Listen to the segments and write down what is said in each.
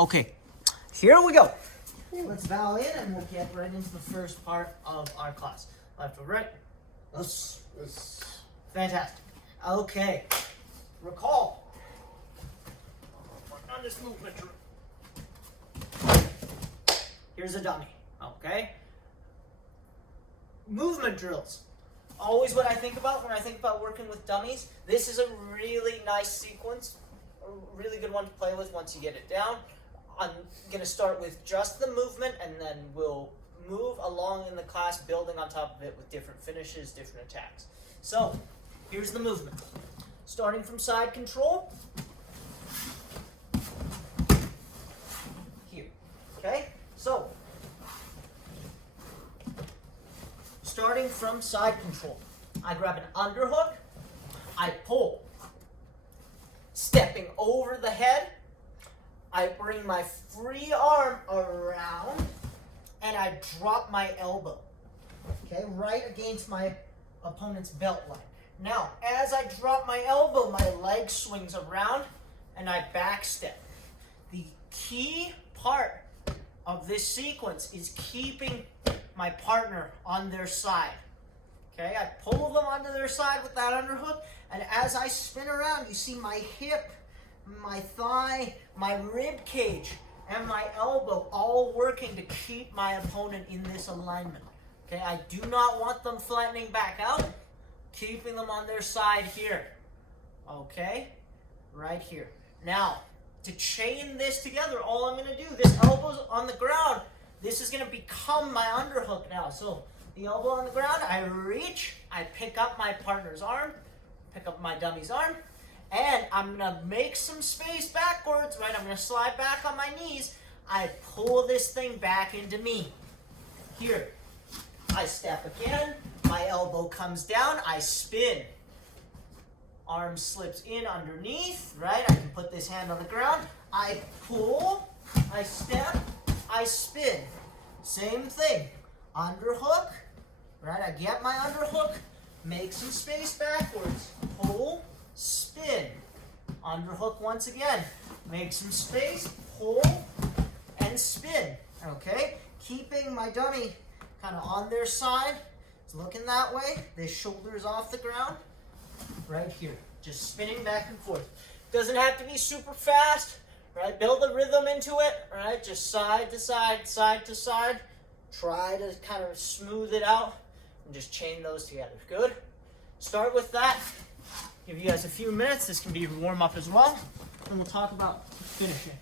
Okay, here we go. Let's bow in and we'll get right into the first part of our class. Left or right? Yes. Fantastic. Okay, recall. Work on this movement drill. Here's a dummy, okay? Movement drills. Always what I think about when I think about working with dummies. This is a really nice sequence, a really good one to play with once you get it down. I'm going to start with just the movement, and then we'll move along in the class, building on top of it with different finishes, different attacks. So, here's the movement. Starting from side control. Here. Okay? So, starting from side control, I grab an underhook, I pull. Stepping over the head, I bring my free arm around and I drop my elbow, okay, right against my opponent's belt line. Now, as I drop my elbow, my leg swings around and I back step. The key part of this sequence is keeping my partner on their side. Okay, I pull them onto their side with that underhook, and as I spin around, you see my hip, my thigh, my rib cage, and my elbow all working to keep my opponent in this alignment. Okay, I do not want them flattening back out, keeping them on their side here. Okay, right here. Now, to chain this together, all I'm going to do, this elbow's on the ground, this is going to become my underhook now. So, the elbow on the ground, I reach, I pick up my partner's arm, pick up my dummy's arm, and I'm going to make some space backwards, right? I'm going to slide back on my knees. I pull this thing back into me. Here, I step again, my elbow comes down, I spin. Arm slips in underneath, right? I can put this hand on the ground. I pull, I step, I spin. Same thing. Underhook, right? I get my underhook, make some space backwards, pull, spin. Underhook once again, make some space, pull, and spin. Okay? Keeping my dummy kind of on their side. It's looking that way. This shoulder is off the ground. Right here. Just spinning back and forth. Doesn't have to be super fast, right? Build a rhythm into it, right? Just side to side, side to side. Try to kind of smooth it out and just chain those together. Good? Start with that. Give you guys a few minutes. This can be your warm-up as well. And we'll talk about finishing.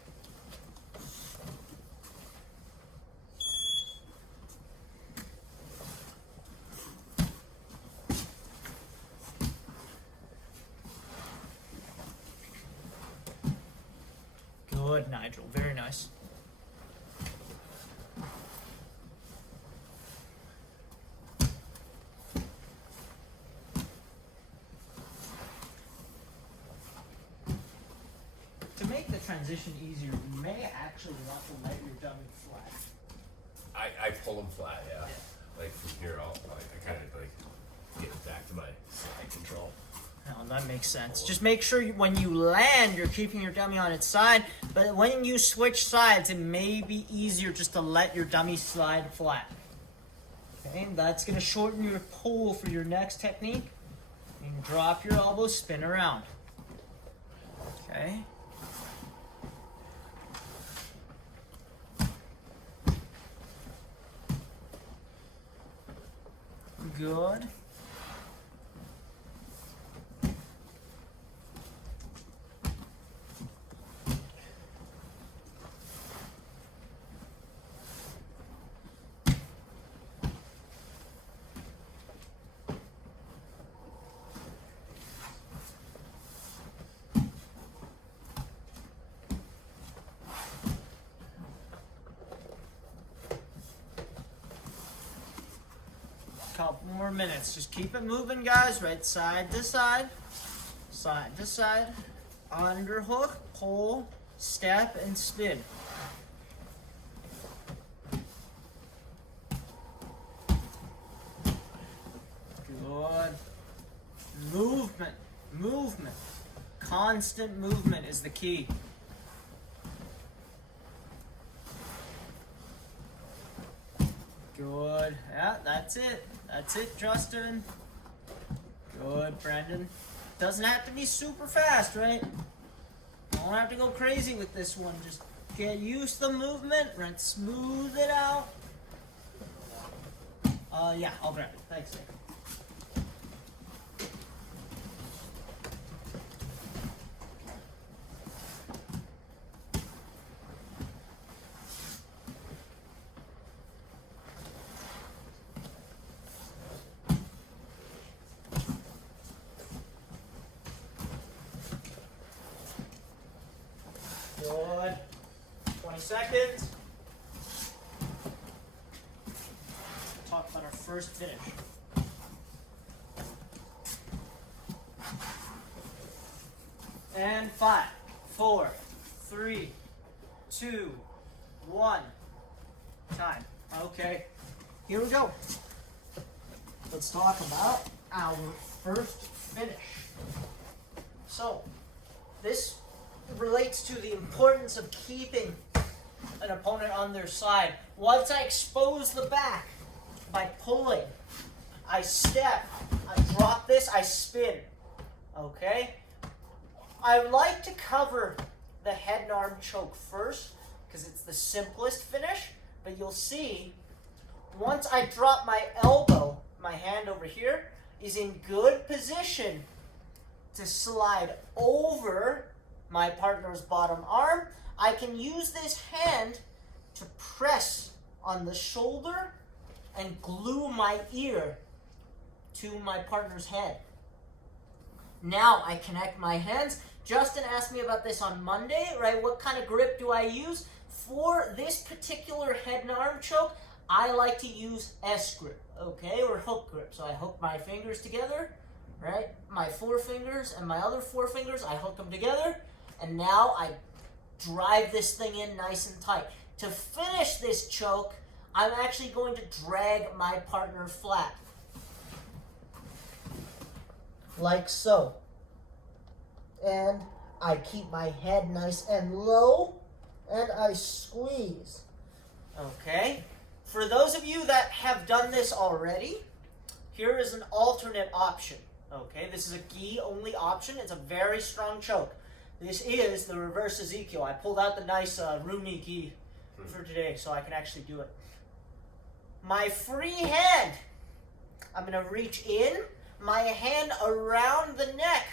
Good, Nigel. Very nice. To make the transition easier, you may actually want to let your dummy flat. I pull them flat, yeah. Like from here, I kind of like get back to my side control. No, that makes sense. Just make sure when you land, you're keeping your dummy on its side. But when you switch sides, it may be easier just to let your dummy slide flat. Okay, that's going to shorten your pull for your next technique. You can drop your elbow, spin around. Okay. Good. Couple more minutes. Just keep it moving, guys. Right side to side. Side to side. Underhook, pull, step, and spin. Good. Movement. Movement. Constant movement is the key. Good. Yeah, that's it. That's it, Justin. Good, Brendan. Doesn't have to be super fast, right? Don't have to go crazy with this one. Just get used to the movement and smooth it out. Yeah, I'll grab it. Thanks, Nick. Good. 20 seconds. Talk about our first finish. And 5, 4, 3, 2, 1. Time. Okay. Here we go. Let's talk about our first finish. So, this relates to the importance of keeping an opponent on their side. Once I expose the back by pulling, I step, I drop this, I spin. Okay? I like to cover the head and arm choke first because it's the simplest finish, but you'll see once I drop my elbow, my hand over here is in good position to slide over my partner's bottom arm. I can use this hand to press on the shoulder and glue my ear to my partner's head. Now I connect my hands. Justin asked me about this on Monday, right? What kind of grip do I use? For this particular head and arm choke, I like to use S grip, okay, or hook grip. So I hook my fingers together, right? My forefingers and my other forefingers, I hook them together. And now I drive this thing in nice and tight. To finish this choke, I'm actually going to drag my partner flat. Like so. And I keep my head nice and low, and I squeeze. Okay? For those of you that have done this already, here is an alternate option. Okay? This is a gi only option. It's a very strong choke. This is the reverse Ezekiel. I pulled out the nice Rumi gi for today so I can actually do it. My free hand, I'm going to reach in. My hand around the neck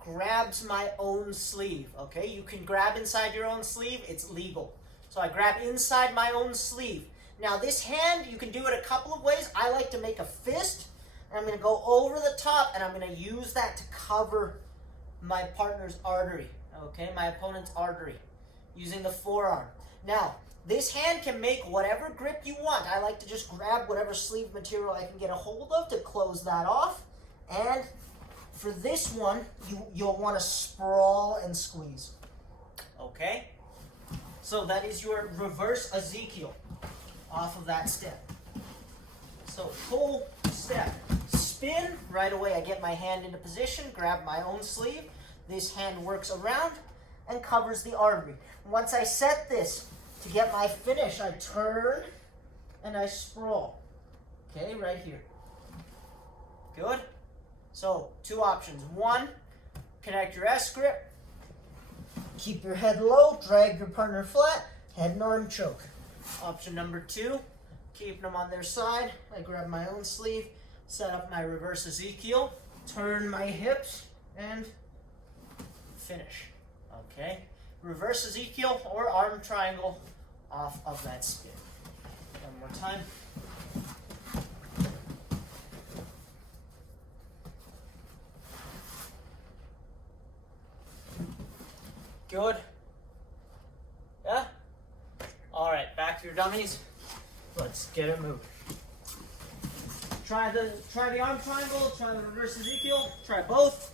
grabs my own sleeve. Okay, you can grab inside your own sleeve. It's legal. So I grab inside my own sleeve. Now this hand, you can do it a couple of ways. I like to make a fist. And I'm going to go over the top and I'm going to use that to cover my partner's artery. Okay, my opponent's artery, using the forearm. Now, this hand can make whatever grip you want. I like to just grab whatever sleeve material I can get a hold of to close that off. And for this one, you'll want to sprawl and squeeze. Okay? So that is your reverse Ezekiel off of that step. So pull, step, spin. Right away I get my hand into position, grab my own sleeve. This hand works around and covers the artery. Once I set this to get my finish, I turn and I sprawl. Okay, right here. Good? So, two options. One, connect your S grip. Keep your head low, drag your partner flat, head and arm choke. Option number two, keeping them on their side. I grab my own sleeve, set up my reverse Ezekiel, turn my hips, and finish. Okay? Reverse Ezekiel or arm triangle off of that spin. One more time. Good. Yeah? Alright, back to your dummies. Let's get it moving. Try the arm triangle, try the reverse Ezekiel, try both.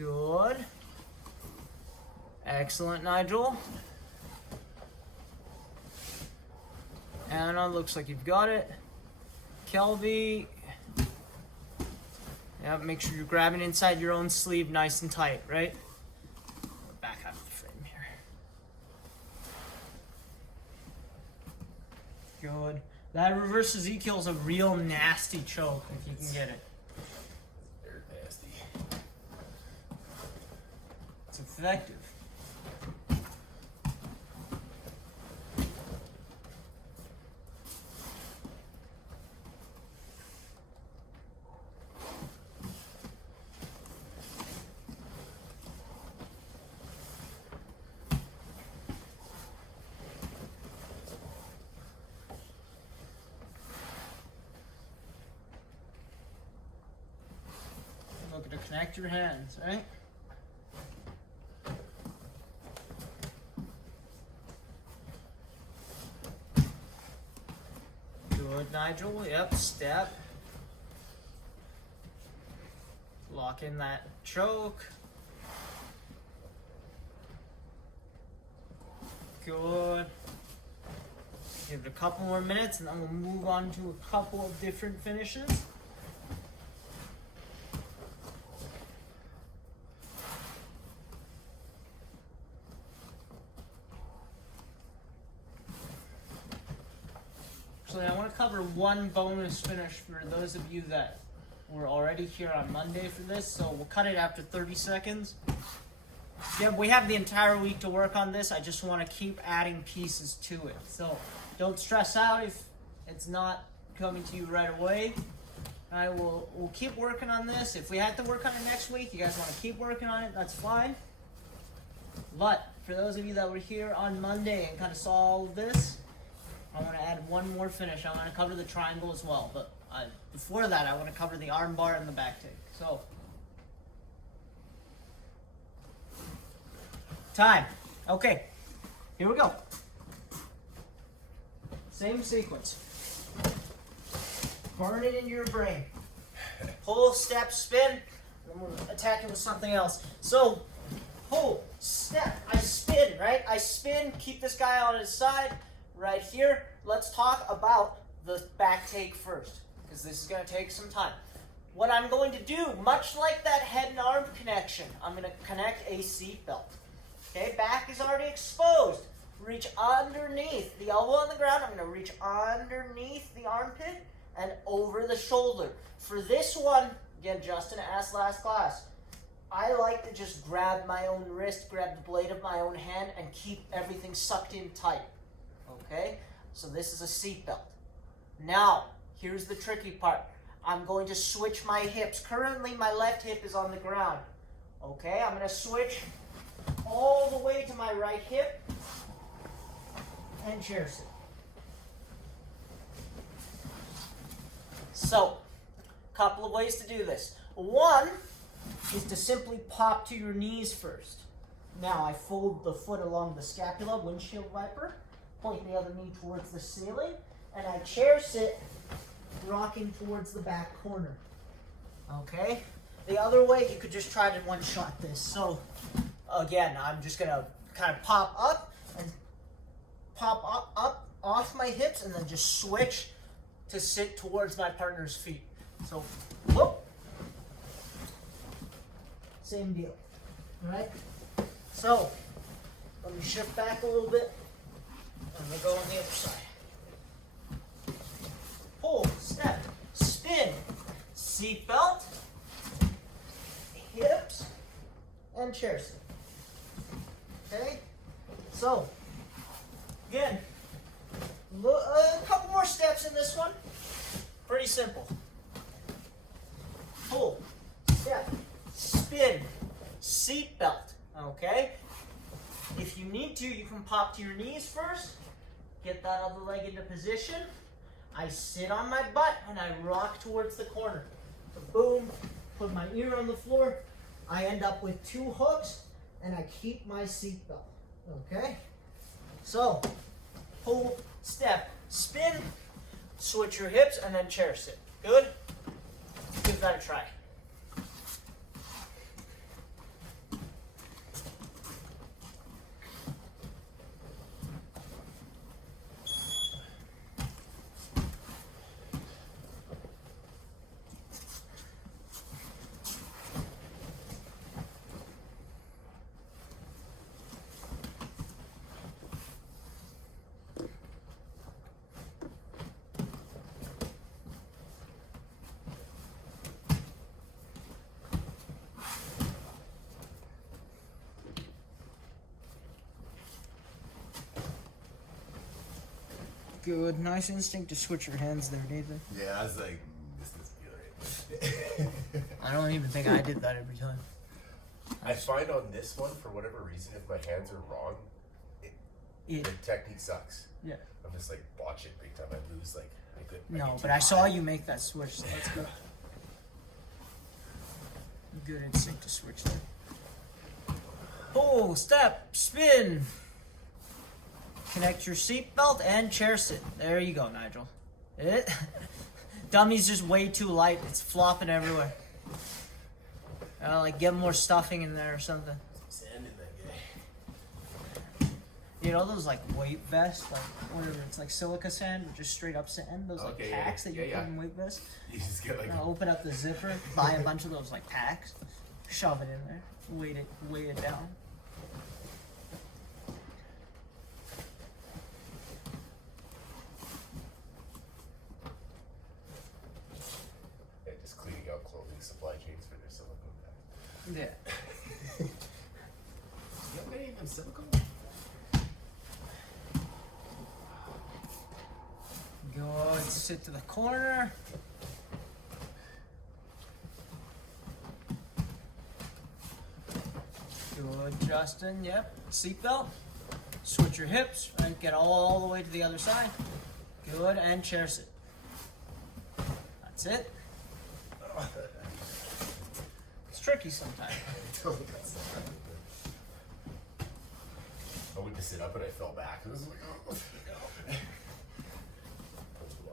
Good. Excellent, Nigel. Anna, looks like you've got it. Kelby. Yeah, make sure you're grabbing inside your own sleeve nice and tight, right? Back out of the frame here. Good. That reverse Ezekiel is a real nasty choke if you can get it. They're nasty. It's effective. Looking to connect your hands, right? Good, Nigel. Yep, step. Lock in that choke. Good. Give it a couple more minutes and then we'll move on to a couple of different finishes. Actually, I want to cover one bonus finish for those of you that were already here on Monday for this, so we'll cut it after 30 seconds. Yeah, we have the entire week to work on this. I just want to keep adding pieces to it. So don't stress out if it's not coming to you right away. We'll keep working on this. If we have to work on it next week, you guys want to keep working on it, that's fine. But for those of you that were here on Monday and kind of saw all of this, I want to add one more finish. I want to cover the triangle as well. But before that, I want to cover the arm bar and the back take. So, time. Okay, here we go. Same sequence. Burn it into your brain. Pull, step, spin. And we're attacking with something else. So, pull, step, I spin, right? I spin, keep this guy on his side. Right here, let's talk about the back take first, because this is going to take some time. What I'm going to do, much like that head and arm connection, I'm going to connect a seat belt. Okay, back is already exposed. Reach underneath the elbow on the ground. I'm going to reach underneath the armpit and over the shoulder. For this one, again, Justin asked last class, I like to just grab my own wrist, grab the blade of my own hand, and keep everything sucked in tight. Okay, so this is a seat belt. Now, here's the tricky part. I'm going to switch my hips. Currently, my left hip is on the ground. Okay, I'm going to switch all the way to my right hip and chair sit. So, a couple of ways to do this. One is to simply pop to your knees first. Now, I fold the foot along the scapula, windshield wiper. Point the other knee towards the ceiling, and I chair sit, rocking towards the back corner. Okay? The other way, you could just try to one-shot this. So, again, I'm just going to kind of pop up and pop up off my hips, and then just switch to sit towards my partner's feet. So, whoop. Same deal. All right? So, let me shift back a little bit. And we'll go on the other side. Pull, step, spin, seat belt, hips, and chair sit. Okay? So, again, a couple more steps in this one. Pretty simple. Pull, step, spin, seat belt. Okay? If you need to, you can pop to your knees first. Get that other leg into position. I sit on my butt and I rock towards the corner. So boom, put my ear on the floor. I end up with two hooks and I keep my seat belt. Okay? So, pull, step, spin, switch your hips, and then chair sit. Good? Give that a try. Good. Nice instinct to switch your hands there, Nathan. Yeah, I was like, this doesn't feel right. I don't even think I did that every time. I find on this one, for whatever reason, if my hands are wrong, the technique sucks. Yeah. I'm just like botch it big time. I lose like a good. No, but I saw you make that switch, so that's good. Good instinct to switch there. Oh, step, spin. Connect your seatbelt and chair sit. There you go, Nigel. Dummy's just way too light. It's flopping everywhere. Like get more stuffing in there or something. Sand in that guy. You know those like weight vests, like whatever, it's like silica sand, but just straight up sand. Those like Okay, packs yeah. that you Yeah, put in weight vests. You just get like. Open up the zipper, buy a bunch of those like packs, shove it in there, weigh it down. Yeah, just cleaning out clothing supply chains for their silicone packs. Yeah. You have any of them silicone? Good. Sit to the corner. Good, Justin. Yep. Seatbelt. Switch your hips and get all the way to the other side. Good. And chair sit. That's it. It's tricky sometimes. I went to sit up and I fell back. It was like, oh.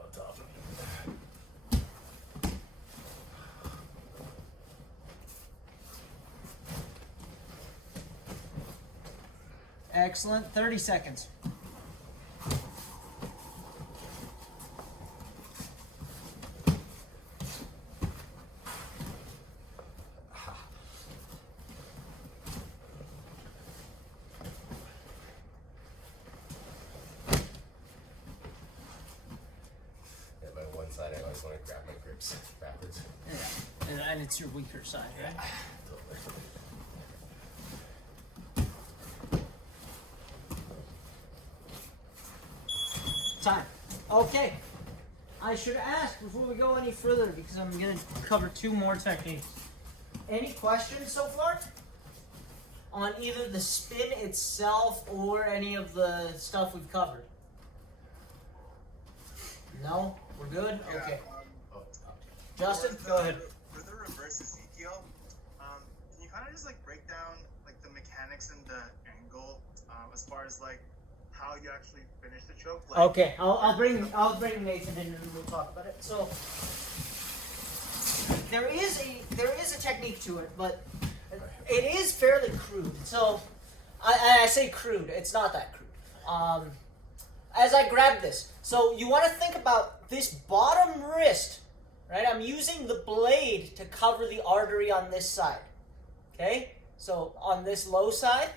On top of me. Excellent. 30 seconds. Yeah, my one side, I always want to grab my grips backwards. Yeah. And it's your weaker side, right? Totally. Time. Okay. I should ask before we go any further because I'm going to cover two more techniques. Any questions so far? On either the spin itself or any of the stuff we've covered? No? We're good? Yeah, Okay. Justin, go ahead. For the reverse Ezekiel, can you kind of just like break down like the mechanics and the angle as far as like how you actually finish the choke? Like, Okay, I'll bring Nathan in and we'll talk about it. So there is a technique to it, but it is fairly crude. So I say crude. It's not that crude. As I grab this, so you want to think about this bottom wrist, right? I'm using the blade to cover the artery on this side. Okay, so on this low side,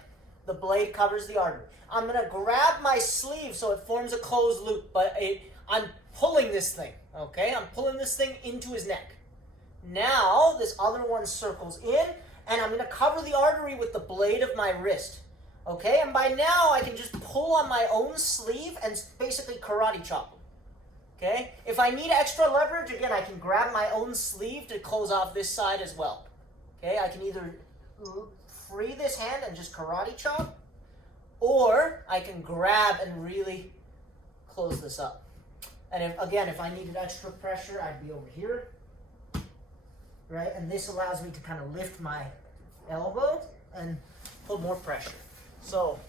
the blade covers the artery. I'm gonna grab my sleeve so it forms a closed loop, but I'm pulling this thing, okay? I'm pulling this thing into his neck. Now, this other one circles in, and I'm gonna cover the artery with the blade of my wrist, okay? And by now, I can just pull on my own sleeve and basically karate chop him, okay? If I need extra leverage, again, I can grab my own sleeve to close off this side as well, okay? I can either free this hand and just karate chop, or I can grab and really close this up. And if I needed extra pressure, I'd be over here, right? And this allows me to kind of lift my elbow and put more pressure. So,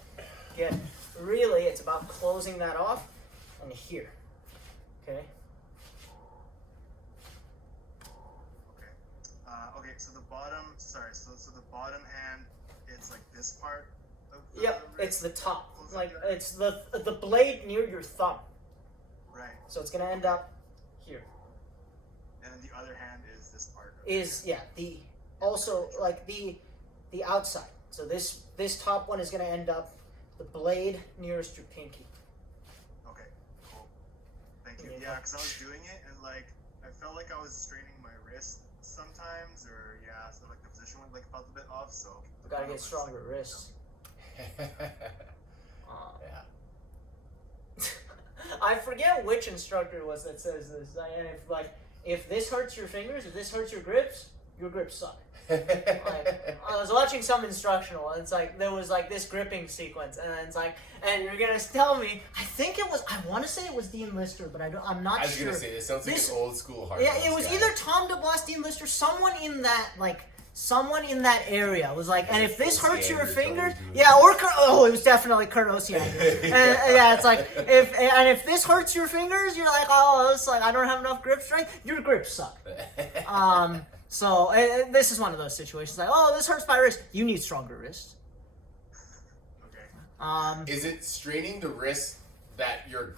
again, really it's about closing that off and here, okay? Okay, so the bottom hand, it's like this part of the Yep, wrist? it's the top. Close Like, together? it's the blade near your thumb. Right. So it's gonna end up here. And then the other hand is this part. The outside. So this top one is gonna end up the blade nearest your pinky. Okay, cool. Thank you. Yeah. Yeah, because I was doing it and like I felt like I was straining my wrist sometimes, or so like the position was like felt a bit off. So You gotta get was, stronger like, wrists. Yeah. I forget which instructor it was that says this. And if this hurts your fingers, if this hurts your grips suck. Like, I was watching some instructional, and it's like there was like this gripping sequence, and it's like, and you're gonna tell me, I want to say it was Dean Lister, but I'm not sure. I was gonna say this sounds like an old school hard. Yeah, it was either Tom DeBlas, Dean Lister, someone in that area was like, and if this hurts your fingers, yeah, it was definitely Kurt Osiander. And yeah, it's like if this hurts your fingers, you're like, oh, it's like I don't have enough grip strength. Your grips suck. So this is one of those situations like, oh, this hurts my wrist. You need stronger wrists. Okay. Is it straining the wrist that you're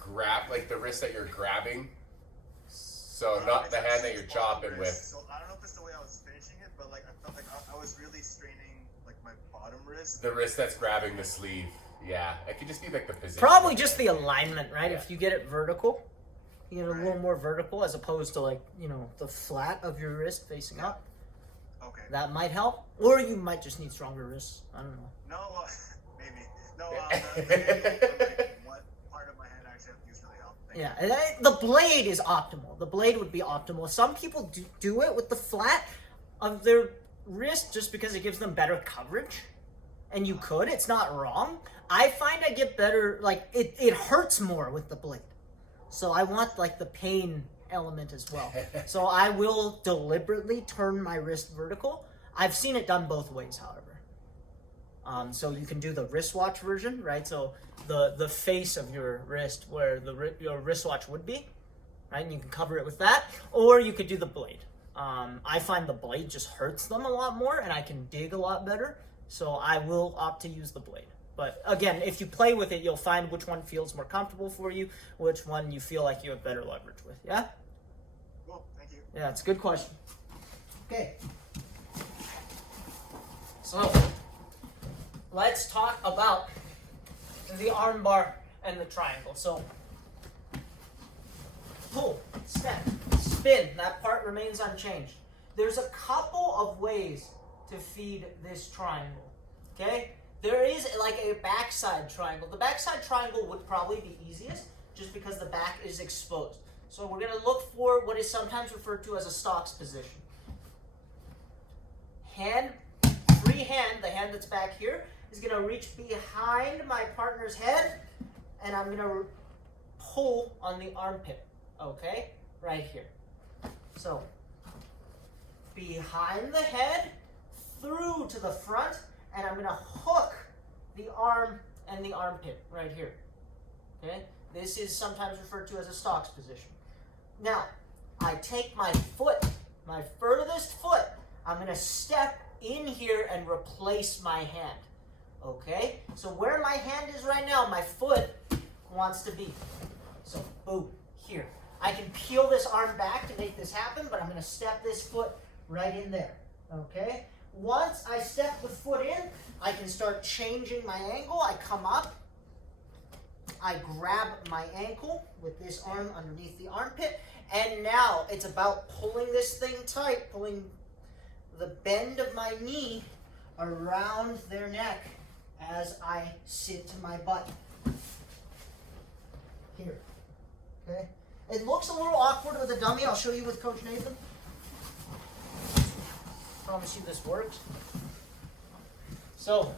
the wrist that you're grabbing? So not the hand that you're chopping with. So I don't know if it's the way I was finishing it, but like I felt like I was really straining like my bottom wrist. The wrist that's grabbing the sleeve. Yeah, it could just be like the position. Probably just the alignment, right? Yeah. If you get it vertical, you get it a little more vertical as opposed to like, the flat of your wrist facing up. Okay. That might help. Or you might just need stronger wrists. I don't know. No, maybe. No, what part of my hand I actually have to use really help. Yeah, the blade is optimal. The blade would be optimal. Some people do it with the flat of their wrist just because it gives them better coverage. And you could. It's not wrong. I find I get better, like, it hurts more with the blade. So I want, like, the pain element as well. So I will deliberately turn my wrist vertical. I've seen it done both ways, however. So you can do the wristwatch version, right? So the face of your wrist where your wristwatch would be, right? And you can cover it with that. Or you could do the blade. I find the blade just hurts them a lot more, and I can dig a lot better. So I will opt to use the blade. But again, if you play with it, you'll find which one feels more comfortable for you, which one you feel like you have better leverage with. Yeah? Cool, thank you. Yeah, it's a good question. Okay. So, let's talk about the arm bar and the triangle. So, pull, step, spin. That part remains unchanged. There's a couple of ways to feed this triangle. Okay? There is like a backside triangle. The backside triangle would probably be easiest just because the back is exposed. So we're going to look for what is sometimes referred to as a stocks position. Free hand, the hand that's back here, is going to reach behind my partner's head, and I'm going to pull on the armpit, okay? Right here. So, behind the head, through to the front, and I'm going to hook the arm and the armpit right here. Okay? This is sometimes referred to as a stocks position. Now, I take my foot, my furthest foot, I'm going to step in here and replace my hand. Okay? So where my hand is right now, my foot wants to be. So, boom, here. I can peel this arm back to make this happen, but I'm going to step this foot right in there. Okay? Once I step the foot in, I can start changing my angle. I come up, I grab my ankle with this arm underneath the armpit, and now it's about pulling this thing tight, pulling the bend of my knee around their neck as I sit to my butt. Here. Okay? It looks a little awkward with a dummy. I'll show you with Coach Nathan. Promise you this works. So,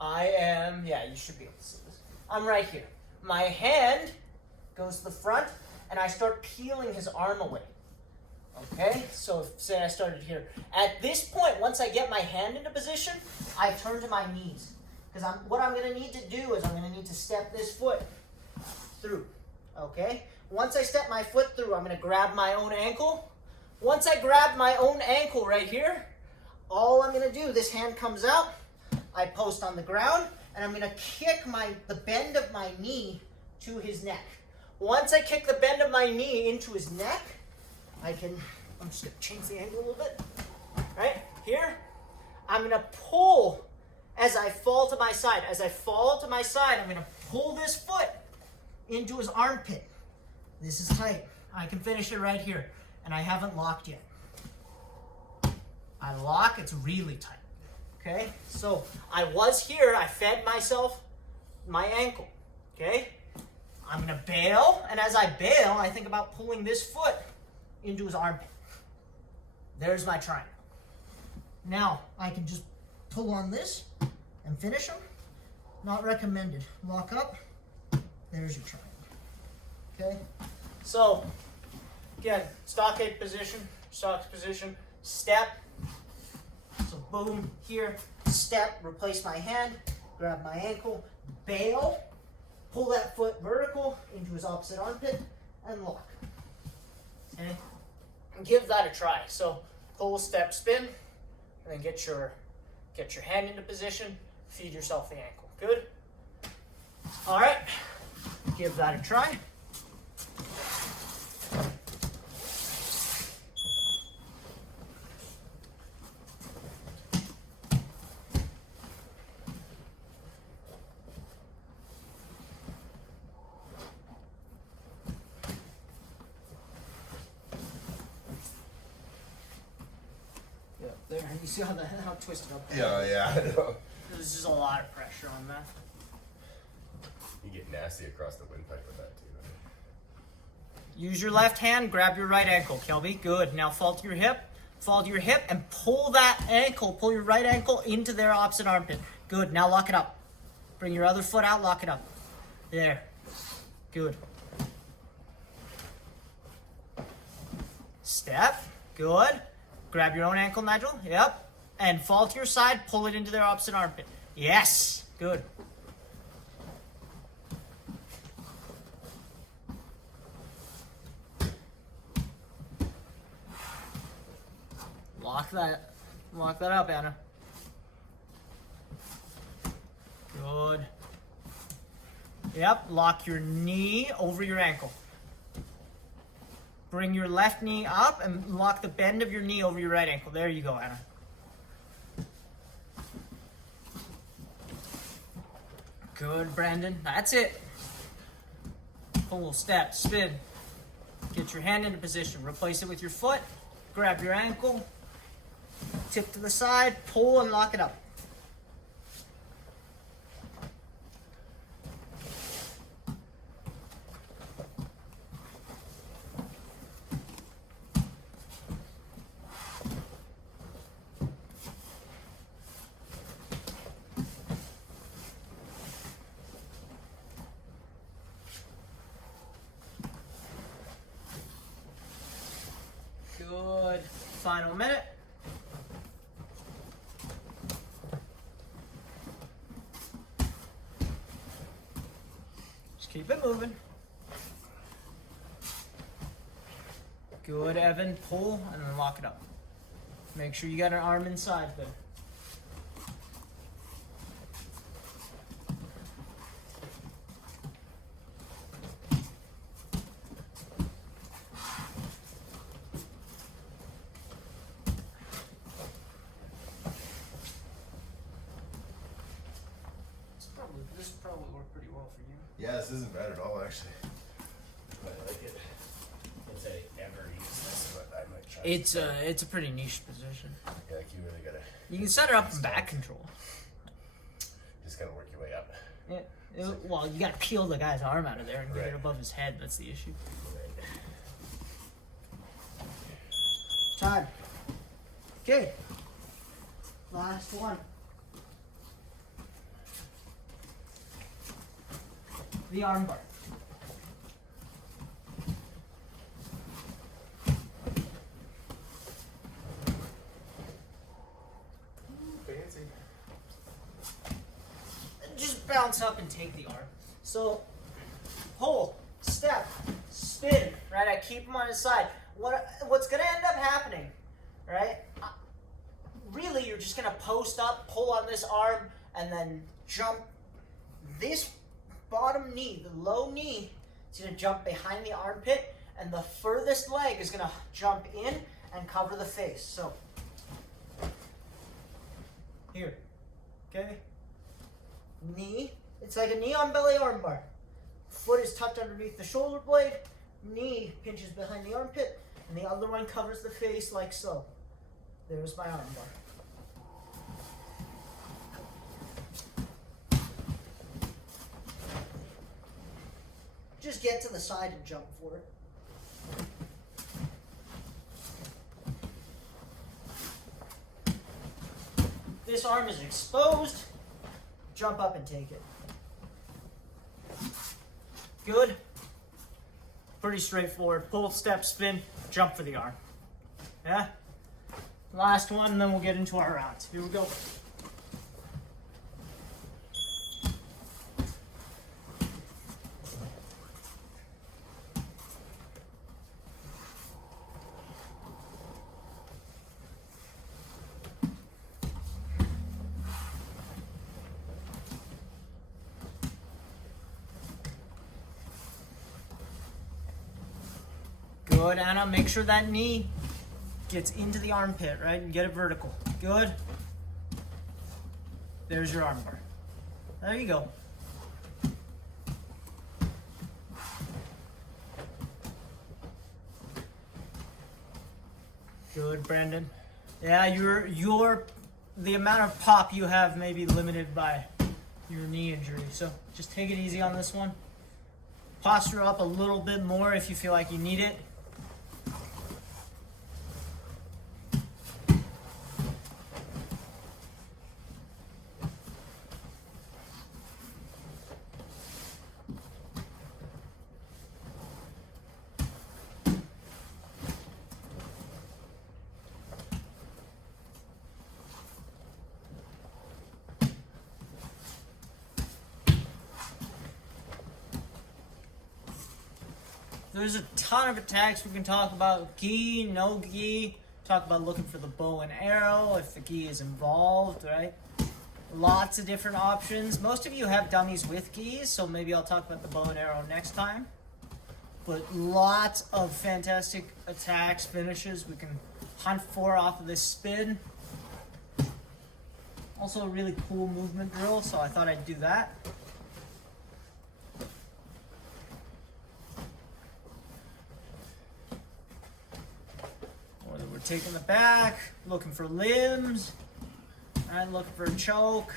I am, you should be able to see this. I'm right here. My hand goes to the front, and I start peeling his arm away. Okay? So, say I started here. At this point, once I get my hand into position, I turn to my knees. Because what I'm going to need to do is I'm going to need to step this foot through. Okay? Once I step my foot through, I'm going to grab my own ankle. Once I grab my own ankle right here, all I'm going to do, this hand comes out, I post on the ground, and I'm going to kick the bend of my knee to his neck. Once I kick the bend of my knee into his neck, I'm just going to change the angle a little bit. Right here, I'm going to pull as I fall to my side. As I fall to my side, I'm going to pull this foot into his armpit. This is tight. I can finish it right here. And I haven't locked yet. I lock, it's really tight. Okay? So I was here, I fed myself my ankle. Okay? I'm gonna bail, and as I bail, I think about pulling this foot into his armpit. There's my triangle. Now, I can just pull on this and finish him. Not recommended. Lock up. There's your triangle. Okay? So, again, stockade position, step. So, boom, here, step, replace my hand, grab my ankle, bail, pull that foot vertical into his opposite armpit, and lock. Okay? And give that a try. So, pull, step, spin, and then get your hand into position, feed yourself the ankle. Good? All right, give that a try. There, you see how twisted up that is? Yeah, I know. There's just a lot of pressure on that. You get nasty across the windpipe with that too. Use your left hand, grab your right ankle, Kelby. Good. Now fall to your hip, and pull that ankle, pull your right ankle into their opposite armpit. Good. Now lock it up. Bring your other foot out, lock it up. There. Good. Step. Good. Grab your own ankle, Nigel. Yep. And fall to your side, pull it into their opposite armpit. Yes. Good. Lock that up, Anna. Good. Yep, lock your knee over your ankle. Bring your left knee up and lock the bend of your knee over your right ankle. There you go, Anna. Good, Brandon. That's it. Pull, step, spin. Get your hand into position. Replace it with your foot. Grab your ankle. Tip to the side. Pull and lock it up. Good. Final minute. Just keep it moving. Good, Evan. Pull and then lock it up. Make sure you got an arm inside there. This probably work pretty well for you. Yeah, this isn't bad at all, actually. I like it. I'd say ever use this, but I might try. It's a pretty niche position. Yeah, like you really gotta. You can set her up in back control. Just gotta work your way up. Yeah. Well, you gotta peel the guy's arm out of there and get Right. it above his head. That's the issue. Right. Time. Okay. Last one. The arm bar. Fancy. Just bounce up and take the arm. So, pull, step, spin, right? I keep him on his side. What's going to end up happening, right? Really, you're just going to post up, pull on this arm, and then jump. This bottom knee, the low knee, is going to jump behind the armpit, and the furthest leg is going to jump in and cover the face. So, here, okay? Knee, it's like a knee on belly armbar. Foot is tucked underneath the shoulder blade, knee pinches behind the armpit, and the other one covers the face like so. There's my armbar. just get to the side and jump for it. This arm is exposed. Jump up and take it. Good. Pretty straightforward. Pull, step, spin, jump for the arm. Yeah? Last one, and then we'll get into our rounds. Here we go. Good, Anna. Make sure that knee gets into the armpit, right? And get it vertical. Good. There's your arm bar. There you go. Good, Brandon. Yeah, the amount of pop you have may be limited by your knee injury. So just take it easy on this one. Posture up a little bit more if you feel like you need it. There's a ton of attacks we can talk about. Gi, no gi. Talk about looking for the bow and arrow if the gi is involved, right? Lots of different options. Most of you have dummies with gis, so maybe I'll talk about the bow and arrow next time. But lots of fantastic attacks, finishes we can hunt for off of this spin. Also a really cool movement drill, so I thought I'd do that. We're taking the back, looking for limbs, and looking for a choke.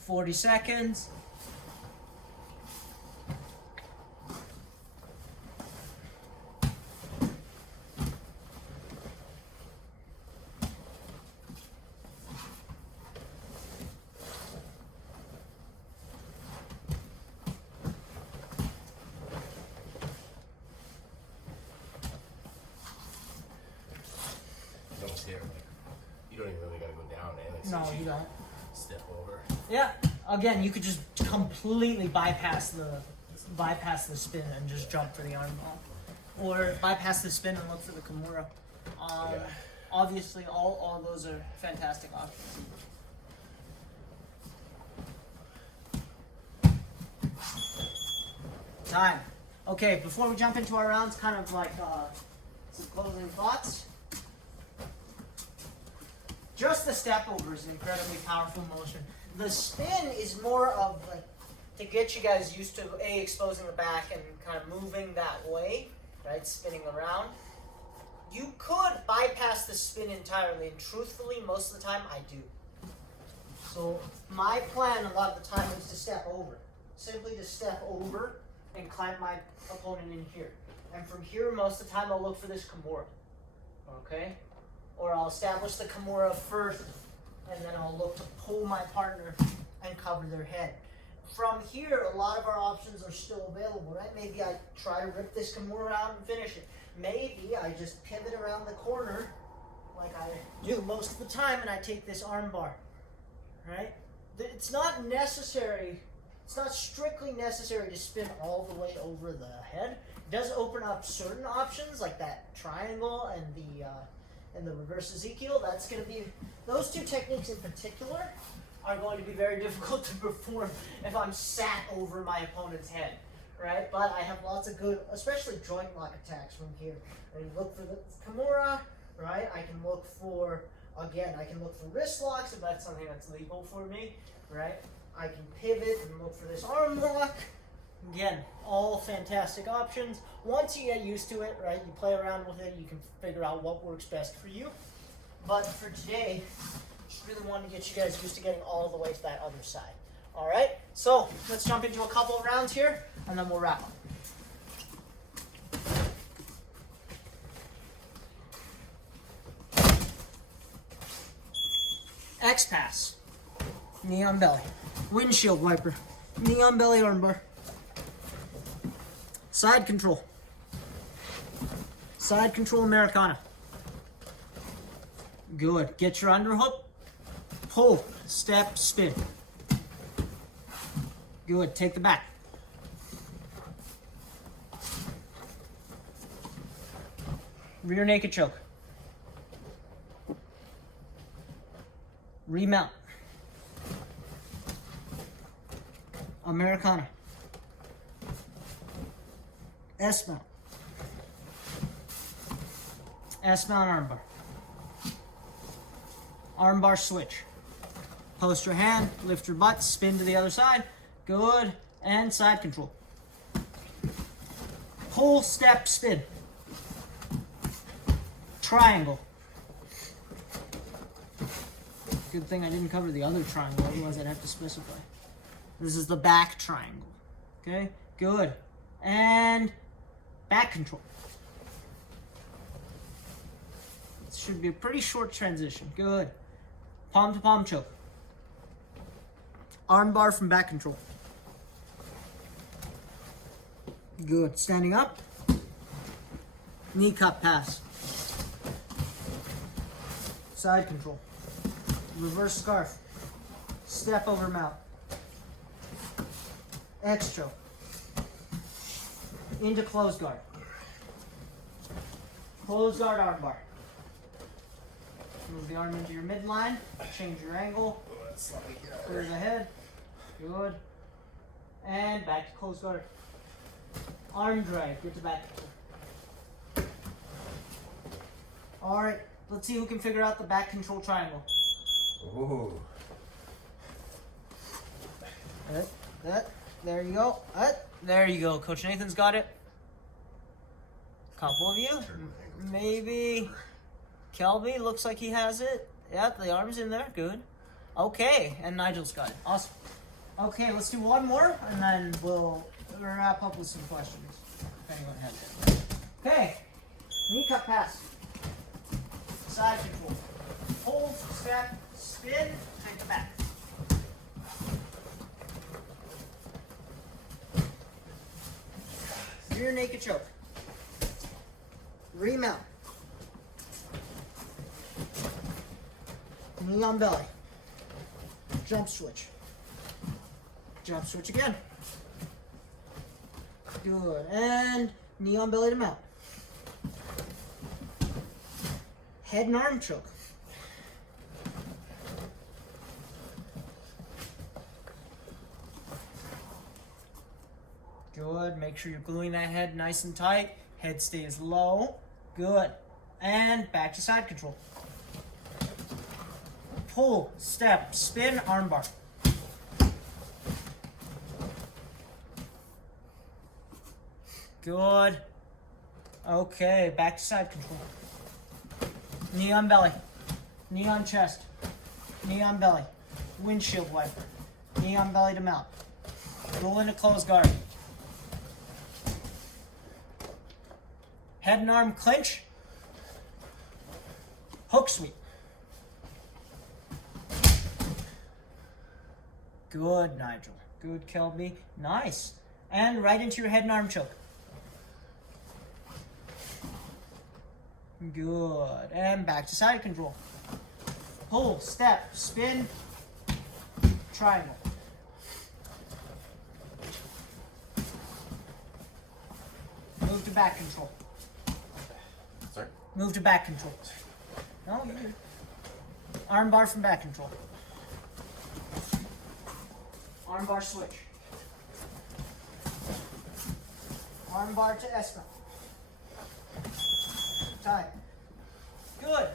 "40 seconds. Here, like, you don't even really gotta go down, eh? Like, No, since you don't. Step over. Yeah. Again, you could just completely bypass the spin and just jump for the arm ball, or bypass the spin and look for the Kimura. Yeah. Obviously, all those are fantastic options. Time. Okay, before we jump into our rounds, kind of like some closing thoughts. Just the step over is an incredibly powerful motion. The spin is more of like to get you guys used to exposing the back and kind of moving that way, right? Spinning around. You could bypass the spin entirely, and truthfully, most of the time I do. So my plan a lot of the time is to step over. Simply to step over and clamp my opponent in here. And from here, most of the time I'll look for this Kimura. Okay? Or I'll establish the Kimura first, and then I'll look to pull my partner and cover their head. From here, a lot of our options are still available, right? Maybe I try to rip this Kimura out and finish it. Maybe I just pivot around the corner, like I do most of the time, and I take this arm bar, right? It's not necessary, it's not strictly necessary to spin all the way over the head. It does open up certain options, like that triangle and the reverse Ezekiel. That's going to be, those two techniques in particular are going to be very difficult to perform if I'm sat over my opponent's head, right? But I have lots of good, especially joint lock attacks from here. I can look for the Kimura, right? I can look for, again, I can look for wrist locks if that's something that's legal for me, right? I can pivot and look for this arm lock, Again, all fantastic options. Once you get used to it, right, you play around with it, you can figure out what works best for you. But for today, just really wanted to get you guys used to getting all the way to that other side. All right, so let's jump into a couple of rounds here, and then we'll wrap up. X pass, knee on belly, windshield wiper, knee on belly armbar, side control Americana. Good. Get your underhook, pull, step, spin. Good. Take the back. Rear naked choke. Remount. Americana. S-mount. S-mount armbar. Armbar switch. Post your hand, lift your butt, spin to the other side. Good. And side control. Pull, step, spin. Triangle. Good thing I didn't cover the other triangle, otherwise I'd have to specify. This is the back triangle. Okay? Good. And back control. This should be a pretty short transition. Good. Palm to palm choke. Arm bar from back control. Good. Standing up. Knee cup pass. Side control. Reverse scarf. Step over mount. X choke. Into close guard. Close guard arm bar. Move the arm into your midline. Change your angle. Clear the head. Good. And back to close guard. Arm drag. Get to back. Alright, let's see who can figure out the back control triangle. Ooh. There you go. There you go. Coach Nathan's got it. Couple of you. Maybe Kelby looks like he has it. Yep, the arm's in there. Good. Okay, and Nigel's got it. Awesome. Okay, let's do one more, and then we'll wrap up with some questions. If anyone has it. Okay. Knee cup pass. Side control. Hold, step, spin, take it back. Rear naked choke. Remount. Knee on belly. Jump switch. Jump switch again. Good. And knee on belly to mount. Head and arm choke. Good. Make sure you're gluing that head nice and tight. Head stays low. Good. And back to side control. Pull, step, spin, armbar. Good. Okay, back to side control. Knee on belly. Knee on chest. Knee on belly. Windshield wiper. Knee on belly to mount. Roll into close guard. Head and arm clinch. Hook sweep. Good, Nigel. Good, Kelby. Nice. And right into your head and arm choke. Good. And back to side control. Pull, step, spin, triangle. Move to back control. Sorry? Move to back control. No, you're good. Arm bar from back control. Arm bar switch. Arm bar to S-mount. Time. Good.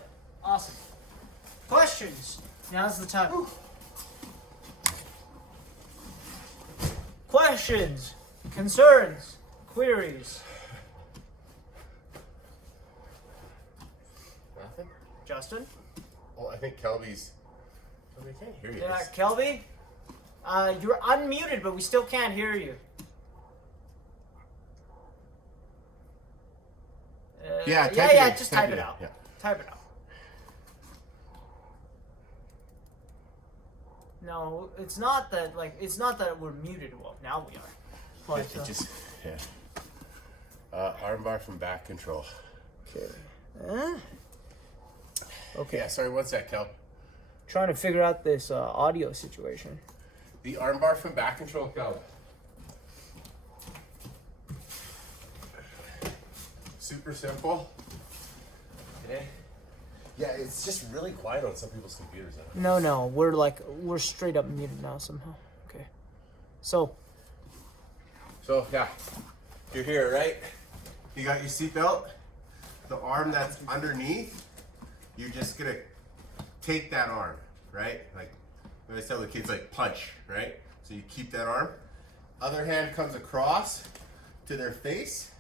Awesome. Questions? Now's the time. Questions? Concerns, queries. Nothing? Justin? Well, I think Kelby's. I can't hear you. Yeah, Kelby? You're unmuted, but we still can't hear you. Yeah, just type it out. Yeah. Type it out. No, it's not that we're muted. Well, now we are. But, It just, yeah. Armbar from back control. okay. Okay. Yeah, sorry, what's that, Kel? Trying to figure out this audio situation. The armbar from back control, Kel. Super simple. Okay. Yeah, it's just really quiet on some people's computers. No, we're straight up muted now somehow. Okay. So yeah, you're here, right? You got your seatbelt. The arm that's underneath, you're just gonna take that arm, right? Like when I tell the kids, like punch, right? So you keep that arm. Other hand comes across to their face,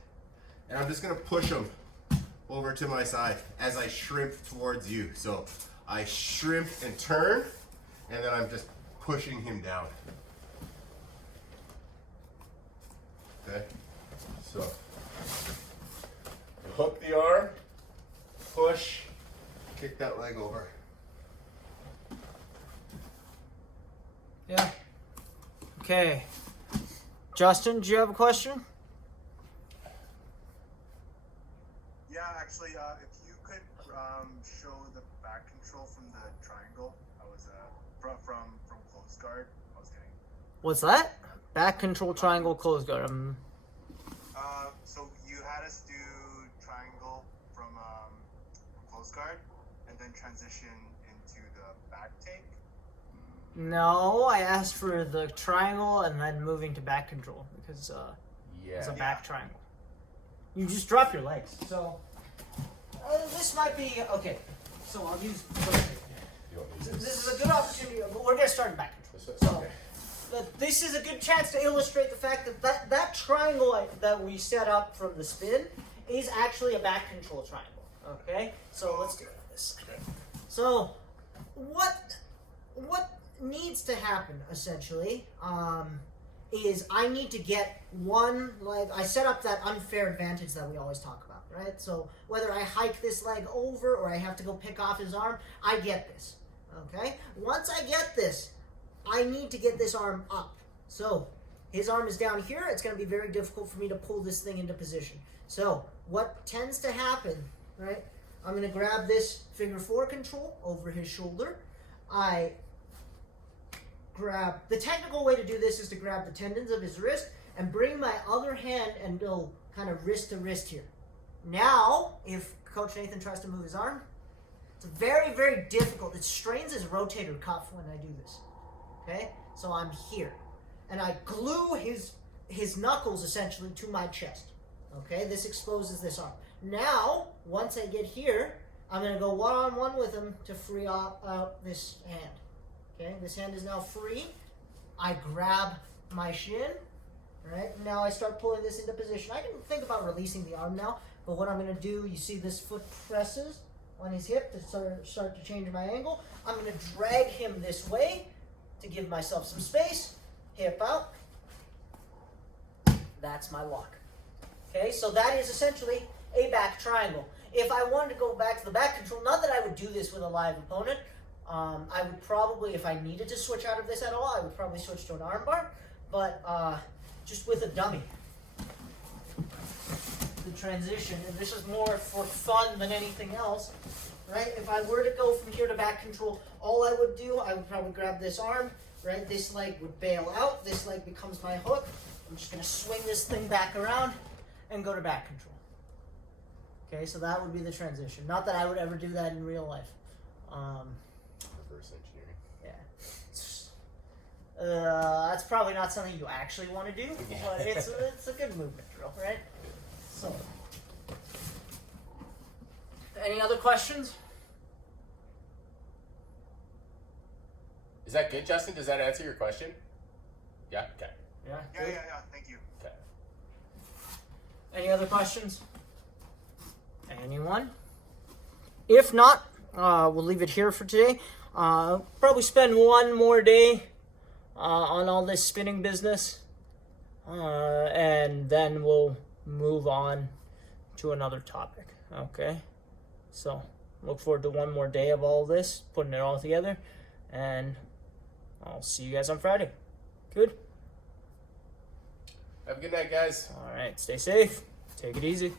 and I'm just gonna push them over to my side as I shrimp towards you. So I shrimp and turn, and then I'm just pushing him down. Okay, so hook the arm, push, kick that leg over. yeah. Okay. Justin, do you have a question? Yeah, actually, if you could show the back control from the triangle, I was from close guard. I was getting. What's that? Back control triangle close guard. So you had us do triangle from close guard, and then transition into the back take. No, I asked for the triangle and then moving to back control because it's a back triangle. You just drop your legs. So this might be okay. So I'll use. This is a good opportunity, but we're gonna start in back control. So this is a good chance to illustrate the fact that that triangle that we set up from the spin is actually a back control triangle. Okay, so let's do this. So what needs to happen essentially is I need to get one leg. I set up that unfair advantage that we always talk about, right? So whether I hike this leg over or I have to go pick off his arm, I get this. Okay, once I get this, I need to get this arm up. So his arm is down here. It's going to be very difficult for me to pull this thing into position. So what tends to happen, right? I'm going to grab this figure 4 control over his shoulder. I grab, the technical way to do this is to grab the tendons of his wrist and bring my other hand and go kind of wrist to wrist here. Now, if Coach Nathan tries to move his arm, it's very, very difficult. It strains his rotator cuff when I do this. Okay? So I'm here. And I glue his knuckles essentially to my chest. Okay? This exposes this arm. Now, once I get here, I'm going to go one-on-one with him to free out this hand. Okay? This hand is now free. I grab my shin. Right? Now I start pulling this into position. I can think about releasing the arm now, but what I'm going to do, you see this foot presses on his hip to start to change my angle. I'm going to drag him this way to give myself some space. Hip out. That's my lock. Okay, so that is essentially a back triangle. If I wanted to go back to the back control, not that I would do this with a live opponent, I would probably, if I needed to switch out of this at all, I would probably switch to an armbar, but just with a dummy. The transition, and this is more for fun than anything else, right? If I were to go from here to back control, all I would do, I would probably grab this arm, right? This leg would bail out, this leg becomes my hook. I'm just gonna swing this thing back around and go to back control. Okay, so that would be the transition. Not that I would ever do that in real life. Reverse engineering. Yeah. That's probably not something you actually want to do, but it's a good movement drill, right? So, any other questions? Is that good, Justin? Does that answer your question? Yeah? Okay. Yeah. Yeah. Thank you. Okay. Any other questions? Anyone? If not, we'll leave it here for today. Probably spend one more day on all this spinning business. And then we'll move on to another topic. Okay? So, look forward to one more day of all this, putting it all together. And I'll see you guys on Friday. Good? Have a good night, guys. All right. Stay safe. Take it easy.